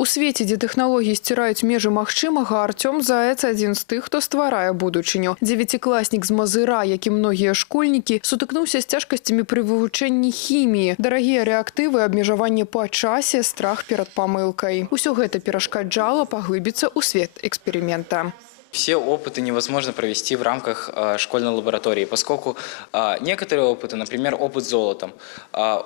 У свеце, дзе тэхналогіі сціраюць межы магчымага, Артём Заяц адзін з тых, хто стварае будучыню. Дзевяцікласнік з Мазыра, як і многія школьнікі, сутыкнуўся з цяжкасцямі пры вывучэнні хіміі. Дарагія рэактывы, абмежаванне па часе, страх перад памылкай. Усё гэта перашкаджала паглыбіцца ў свет эксперымента. Все опыты невозможно провести в рамках школьной лаборатории, поскольку некоторые опыты, например, опыт с золотом,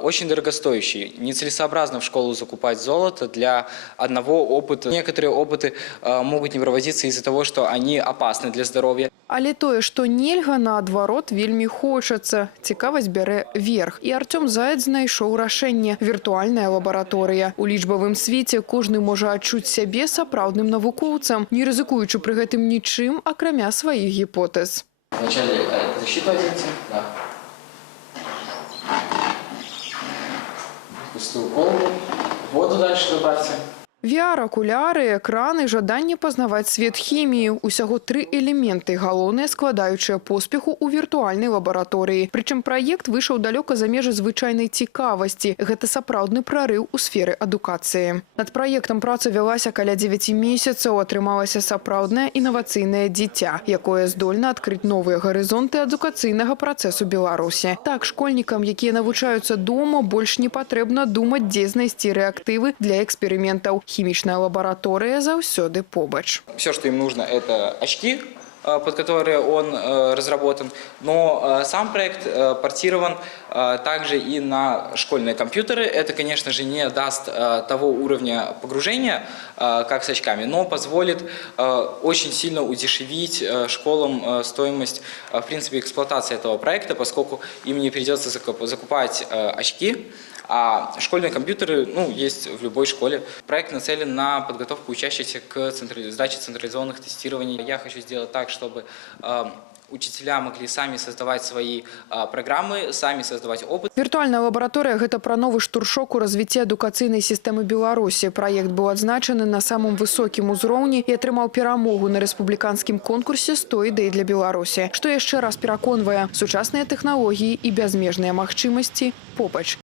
очень дорогостоящий. Нецелесообразно в школу закупать золото для одного опыта. Некоторые опыты могут не проводиться из-за того, что они опасны для здоровья. Але тое, што нельга, наадварот, вельмі хочацца. Цікавасць бярэ верх. І Артём Заяц знайшоў рашэнне – віртуальная лабараторыя. У лічбавым свеце кожны можа адчуць сябе сапраўдным навукоўцам, не рызыкуючы пры гэтым нічым, акрамя сваіх гіпотэз. Вначале защиту оденьте, да. Пустую голову. Воду дальше добавьте. VR-акуляры, экраны, жаданне пазнаваць свет хіміі. Усяго 3 элементы, галоўныя складаючыя поспеху ў віртуальнай лабараторыі. Прычым праект выйшаў далёка за межы звычайнай цікавасці. Гэта сапраўдны прарыў у сферы адукацыі. Над праектам праца вялася каля 9 месяцаў. Атрымалася сапраўднае інавацыйнае дзіця, якое здольна адкрыць новыя гарызонты адукацыйнага працэсу Беларусі. Так, школьнікам, якія навучаюцца дома, больш не патрэбна думаць, дзе знайсці рэактывы для эксперыментаў. Хімічная лабаратория заўсёды побач. Все, что им нужно, это очки, под которые он разработан. Но сам проект портирован также и на школьные компьютеры. Это, конечно же, не даст того уровня погружения, как с очками, но позволит очень сильно удешевить школам стоимость, в принципе, эксплуатации этого проекта, поскольку им не придется закупать очки. А школьные компьютеры есть в любой школе. Проект нацелен на подготовку учащихся к сдаче централизованных тестирований. Я хочу сделать так, чтобы учителя могли сами создавать свои программы, сами создавать опыт. Віртуальная лабаратория – гэта пра новы штуршок у развіцці адукацыйнай сістэмы Беларусі. Праект быў адзначаны на самым высокім узроўні і атрымаў перамогу на рэспубліканскім конкурсе «100 ідэй для Беларусі». Што яшчэ раз пераконвае, сучасныя тэхналогіі і бязмежныя магчымасці побач.